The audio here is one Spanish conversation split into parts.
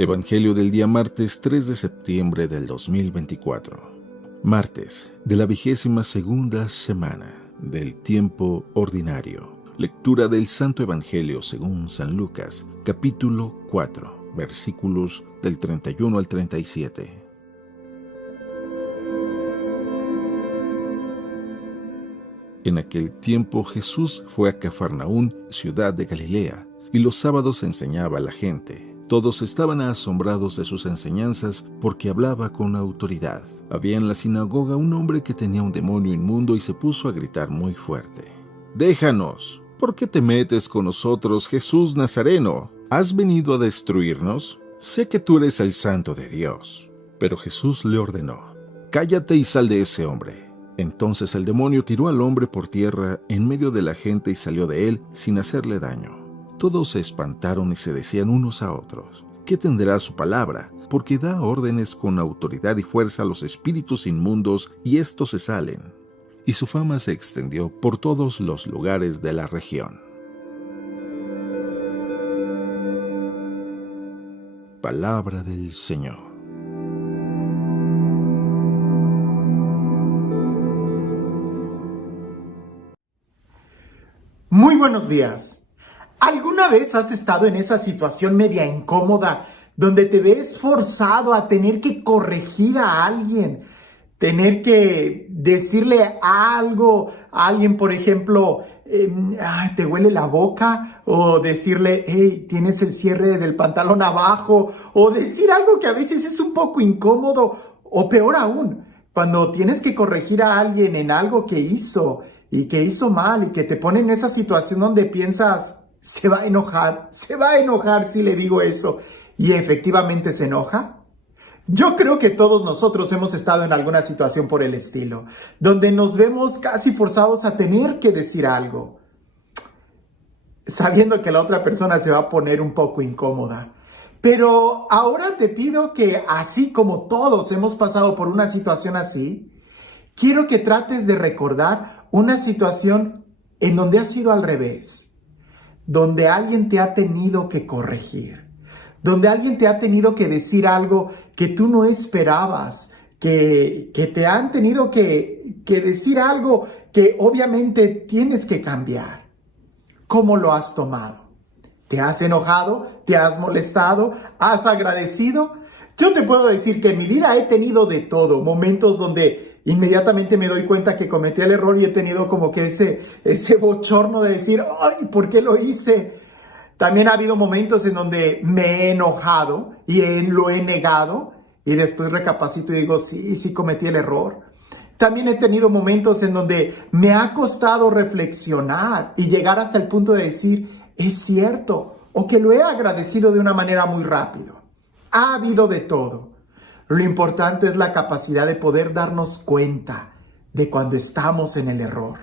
Evangelio del día martes 3 de septiembre del 2024. Martes de la 22ª semana del tiempo ordinario. Lectura del Santo Evangelio según San Lucas, capítulo 4, versículos del 31 al 37. En aquel tiempo Jesús fue a Cafarnaún, ciudad de Galilea, y los sábados enseñaba a la gente. Todos estaban asombrados de sus enseñanzas porque hablaba con autoridad. Había en la sinagoga un hombre que tenía un demonio inmundo y se puso a gritar muy fuerte: «Déjanos, ¿por qué te metes con nosotros, Jesús Nazareno? ¿Has venido a destruirnos? Sé que tú eres el Santo de Dios». Pero Jesús le ordenó: «Cállate y sal de ese hombre». Entonces el demonio tiró al hombre por tierra en medio de la gente y salió de él sin hacerle daño. Todos se espantaron y se decían unos a otros: ¿qué tendrá su palabra? Porque da órdenes con autoridad y fuerza a los espíritus inmundos y estos se salen. Y su fama se extendió por todos los lugares de la región. Palabra del Señor. Muy buenos días. ¿Alguna vez has estado en esa situación media incómoda donde te ves forzado a tener que corregir a alguien, tener que decirle algo a alguien, por ejemplo, te huele la boca, o decirle, hey, tienes el cierre del pantalón abajo, o decir algo que a veces es un poco incómodo, o peor aún, cuando tienes que corregir a alguien en algo que hizo y que hizo mal y que te pone en esa situación donde piensas, se va a enojar si le digo eso, y efectivamente se enoja? Yo creo que todos nosotros hemos estado en alguna situación por el estilo, donde nos vemos casi forzados a tener que decir algo, sabiendo que la otra persona se va a poner un poco incómoda. Pero ahora te pido que, así como todos hemos pasado por una situación así, quiero que trates de recordar una situación en donde ha sido al revés, donde alguien te ha tenido que corregir, donde alguien te ha tenido que decir algo que tú no esperabas, que te han tenido que decir algo que obviamente tienes que cambiar. ¿Cómo lo has tomado? ¿Te has enojado? ¿Te has molestado? ¿Has agradecido? Yo te puedo decir que en mi vida he tenido de todo, momentos donde inmediatamente me doy cuenta que cometí el error y he tenido como que ese bochorno de decir, ¡ay! ¿Por qué lo hice? También ha habido momentos en donde me he enojado y lo he negado y después recapacito y digo, sí cometí el error. También he tenido momentos en donde me ha costado reflexionar y llegar hasta el punto de decir, es cierto, o que lo he agradecido de una manera muy rápido. Ha habido de todo. Lo importante es la capacidad de poder darnos cuenta de cuando estamos en el error.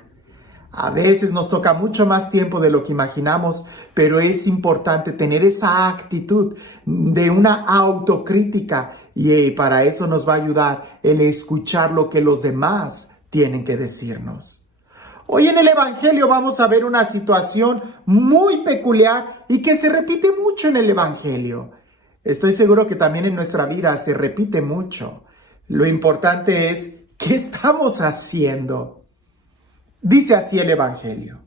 A veces nos toca mucho más tiempo de lo que imaginamos, pero es importante tener esa actitud de una autocrítica y para eso nos va a ayudar el escuchar lo que los demás tienen que decirnos. Hoy en el Evangelio vamos a ver una situación muy peculiar y que se repite mucho en el Evangelio. Estoy seguro que también en nuestra vida se repite mucho. Lo importante es, ¿qué estamos haciendo? Dice así el Evangelio.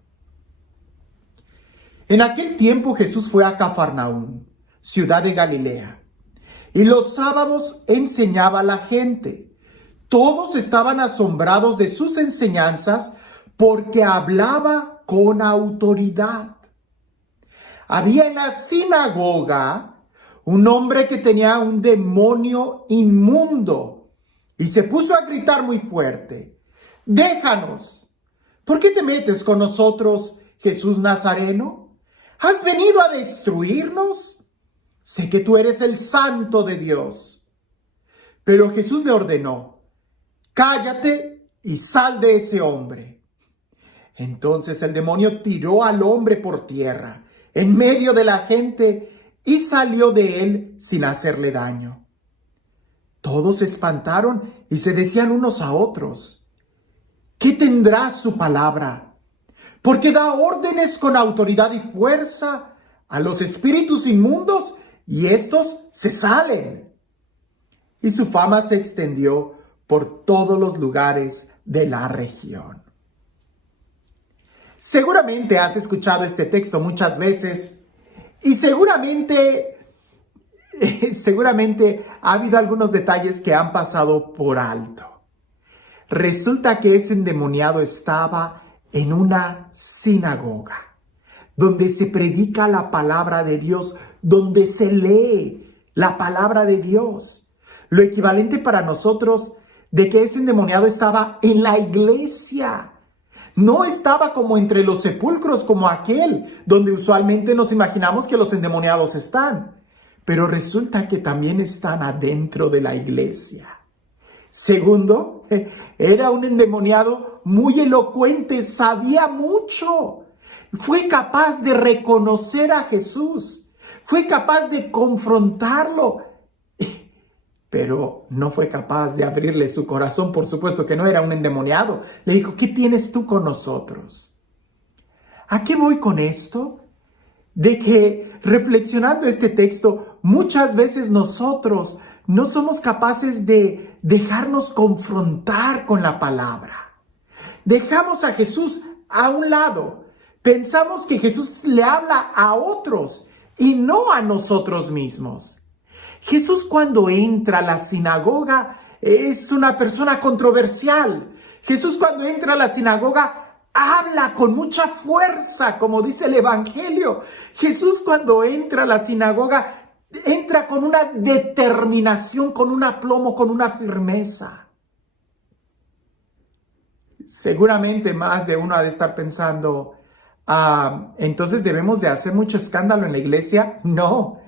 En aquel tiempo Jesús fue a Cafarnaún, ciudad de Galilea, y los sábados enseñaba a la gente. Todos estaban asombrados de sus enseñanzas porque hablaba con autoridad. Había en la sinagoga un hombre que tenía un demonio inmundo y se puso a gritar muy fuerte: «Déjanos, ¿por qué te metes con nosotros, Jesús Nazareno? ¿Has venido a destruirnos? Sé que tú eres el Santo de Dios». Pero Jesús le ordenó: «Cállate y sal de ese hombre». Entonces el demonio tiró al hombre por tierra, en medio de la gente, y salió de él sin hacerle daño. Todos se espantaron y se decían unos a otros: ¿qué tendrá su palabra? Porque da órdenes con autoridad y fuerza a los espíritus inmundos y estos se salen. Y su fama se extendió por todos los lugares de la región. Seguramente has escuchado este texto muchas veces y seguramente ha habido algunos detalles que han pasado por alto. Resulta que ese endemoniado estaba en una sinagoga, donde se predica la palabra de Dios, donde se lee la palabra de Dios. Lo equivalente para nosotros de que ese endemoniado estaba en la iglesia. No estaba como entre los sepulcros como aquel, donde usualmente nos imaginamos que los endemoniados están. Pero resulta que también están adentro de la iglesia. Segundo, era un endemoniado muy elocuente, sabía mucho. Fue capaz de reconocer a Jesús. Fue capaz de confrontarlo. Pero no fue capaz de abrirle su corazón. Por supuesto que no era un endemoniado. Le dijo, ¿qué tienes tú con nosotros? ¿A qué voy con esto? De que reflexionando este texto, muchas veces nosotros no somos capaces de dejarnos confrontar con la palabra. Dejamos a Jesús a un lado. Pensamos que Jesús le habla a otros y no a nosotros mismos. Jesús cuando entra a la sinagoga es una persona controversial. Jesús cuando entra a la sinagoga habla con mucha fuerza, como dice el Evangelio. Jesús cuando entra a la sinagoga entra con una determinación, con un aplomo, con una firmeza. Seguramente más de uno ha de estar pensando, entonces debemos de hacer mucho escándalo en la iglesia. No.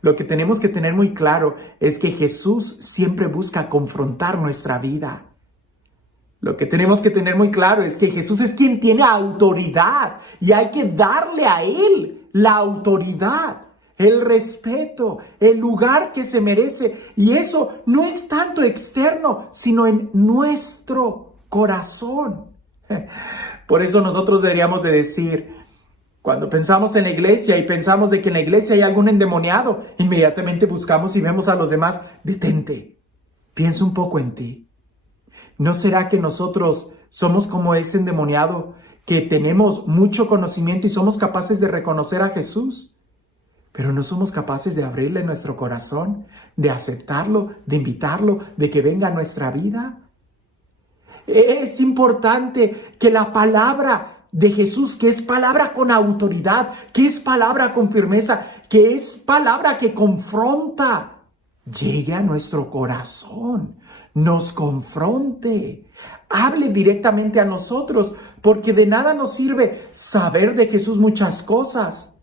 Lo que tenemos que tener muy claro es que Jesús siempre busca confrontar nuestra vida. Lo que tenemos que tener muy claro es que Jesús es quien tiene autoridad y hay que darle a Él la autoridad, el respeto, el lugar que se merece. Y eso no es tanto externo, sino en nuestro corazón. Por eso nosotros deberíamos de decir, cuando pensamos en la iglesia y pensamos de que en la iglesia hay algún endemoniado, inmediatamente buscamos y vemos a los demás. Detente, piensa un poco en ti. ¿No será que nosotros somos como ese endemoniado que tenemos mucho conocimiento y somos capaces de reconocer a Jesús, pero no somos capaces de abrirle nuestro corazón, de aceptarlo, de invitarlo, de que venga a nuestra vida? Es importante que la palabra de Jesús, que es palabra con autoridad, que es palabra con firmeza, que es palabra que confronta, llegue a nuestro corazón, nos confronte, hable directamente a nosotros, porque de nada nos sirve saber de Jesús muchas cosas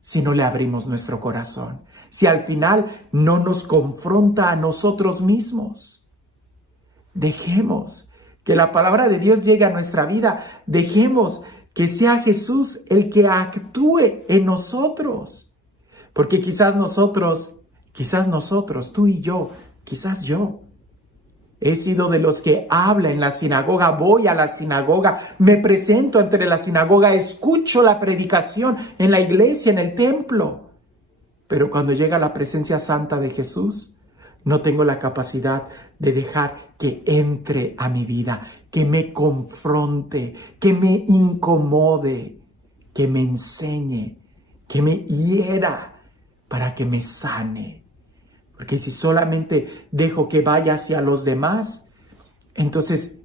si no le abrimos nuestro corazón, si al final no nos confronta a nosotros mismos. Dejemos que la palabra de Dios llegue a nuestra vida, dejemos que sea Jesús el que actúe en nosotros. Porque quizás nosotros, tú y yo, quizás yo, he sido de los que habla en la sinagoga, voy a la sinagoga, me presento ante la sinagoga, escucho la predicación en la iglesia, en el templo. Pero cuando llega la presencia santa de Jesús, no tengo la capacidad de dejar que entre a mi vida, que me confronte, que me incomode, que me enseñe, que me hiera para que me sane. Porque si solamente dejo que vaya hacia los demás, entonces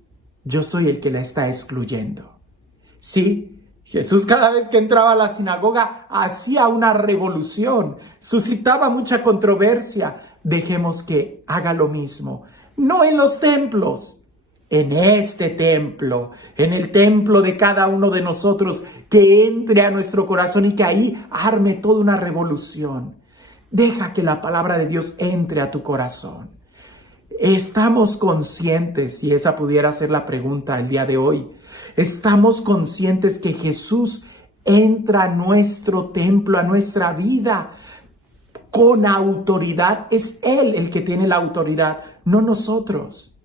yo soy el que la está excluyendo. Sí, Jesús cada vez que entraba a la sinagoga hacía una revolución, suscitaba mucha controversia. Dejemos que haga lo mismo, no en los templos, en este templo, en el templo de cada uno de nosotros, que entre a nuestro corazón y que ahí arme toda una revolución. Deja que la palabra de Dios entre a tu corazón. ¿Estamos conscientes, y esa pudiera ser la pregunta el día de hoy, estamos conscientes que Jesús entra a nuestro templo, a nuestra vida, con autoridad? Es Él el que tiene la autoridad, no nosotros.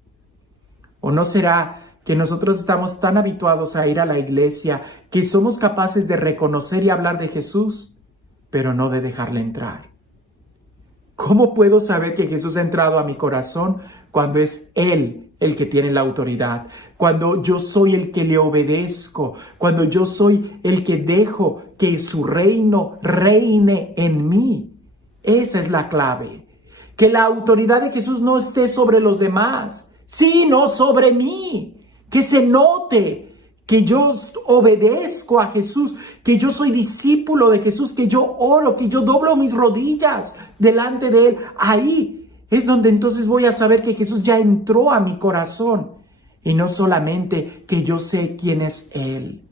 ¿O no será que nosotros estamos tan habituados a ir a la iglesia que somos capaces de reconocer y hablar de Jesús, pero no de dejarle entrar? ¿Cómo puedo saber que Jesús ha entrado a mi corazón? Cuando es Él el que tiene la autoridad, cuando yo soy el que le obedezco, cuando yo soy el que dejo que su reino reine en mí. Esa es la clave. Que la autoridad de Jesús no esté sobre los demás, sino sobre mí. Que se note que yo obedezco a Jesús, que yo soy discípulo de Jesús, que yo oro, que yo doblo mis rodillas delante de Él. Ahí es donde entonces voy a saber que Jesús ya entró a mi corazón. Y no solamente que yo sé quién es Él.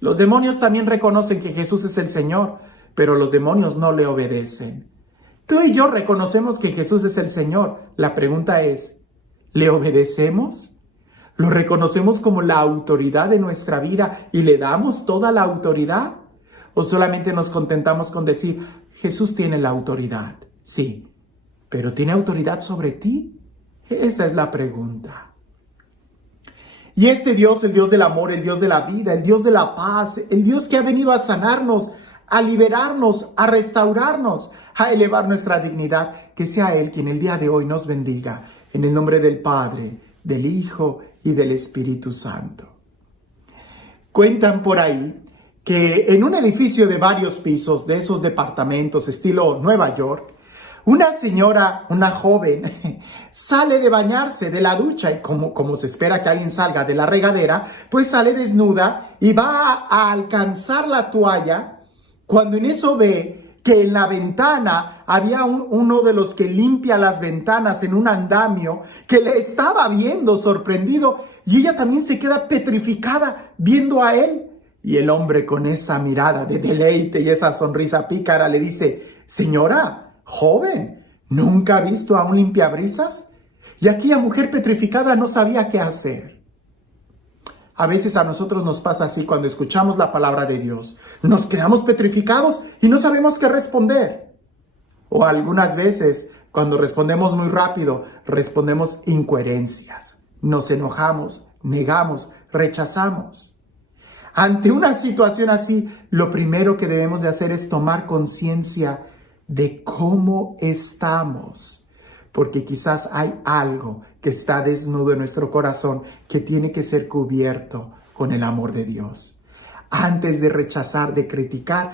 Los demonios también reconocen que Jesús es el Señor, pero los demonios no le obedecen. Tú y yo reconocemos que Jesús es el Señor. La pregunta es, ¿le obedecemos? ¿Lo reconocemos como la autoridad de nuestra vida y le damos toda la autoridad? ¿O solamente nos contentamos con decir, Jesús tiene la autoridad? Sí, pero ¿tiene autoridad sobre ti? Esa es la pregunta. Y este Dios, el Dios del amor, el Dios de la vida, el Dios de la paz, el Dios que ha venido a sanarnos, a liberarnos, a restaurarnos, a elevar nuestra dignidad, que sea Él quien el día de hoy nos bendiga. En el nombre del Padre, del Hijo y del Espíritu Santo. Cuentan por ahí que en un edificio de varios pisos, de esos departamentos estilo Nueva York, una señora, una joven, sale de bañarse de la ducha y como se espera que alguien salga de la regadera, pues sale desnuda y va a alcanzar la toalla cuando en eso ve que en la ventana había uno de los que limpia las ventanas en un andamio que le estaba viendo sorprendido y ella también se queda petrificada viendo a él. Y el hombre con esa mirada de deleite y esa sonrisa pícara le dice, señora, joven, ¿nunca ha visto a un limpiabrisas? Y aquella mujer petrificada no sabía qué hacer. A veces a nosotros nos pasa así cuando escuchamos la palabra de Dios. Nos quedamos petrificados y no sabemos qué responder. O algunas veces, cuando respondemos muy rápido, respondemos incoherencias. Nos enojamos, negamos, rechazamos. Ante una situación así, lo primero que debemos de hacer es tomar conciencia de cómo estamos. Porque quizás hay algo que está desnudo en nuestro corazón que tiene que ser cubierto con el amor de Dios. Antes de rechazar, de criticar,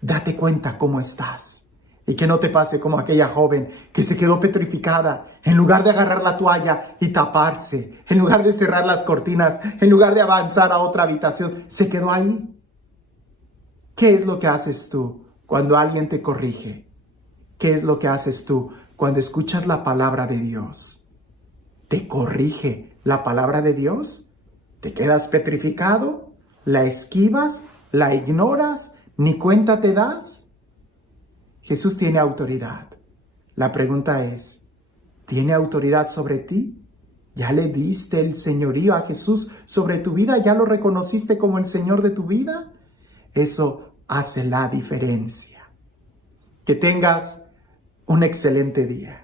date cuenta cómo estás. Y que no te pase como aquella joven que se quedó petrificada. En lugar de agarrar la toalla y taparse, en lugar de cerrar las cortinas, en lugar de avanzar a otra habitación, se quedó ahí. ¿Qué es lo que haces tú cuando alguien te corrige? ¿Qué es lo que haces tú cuando escuchas la palabra de Dios? ¿Te corrige la palabra de Dios? ¿Te quedas petrificado? ¿La esquivas? ¿La ignoras? ¿Ni cuenta te das? Jesús tiene autoridad. La pregunta es, ¿tiene autoridad sobre ti? ¿Ya le diste el señorío a Jesús sobre tu vida? ¿Ya lo reconociste como el Señor de tu vida? Eso hace la diferencia. Que tengas un excelente día.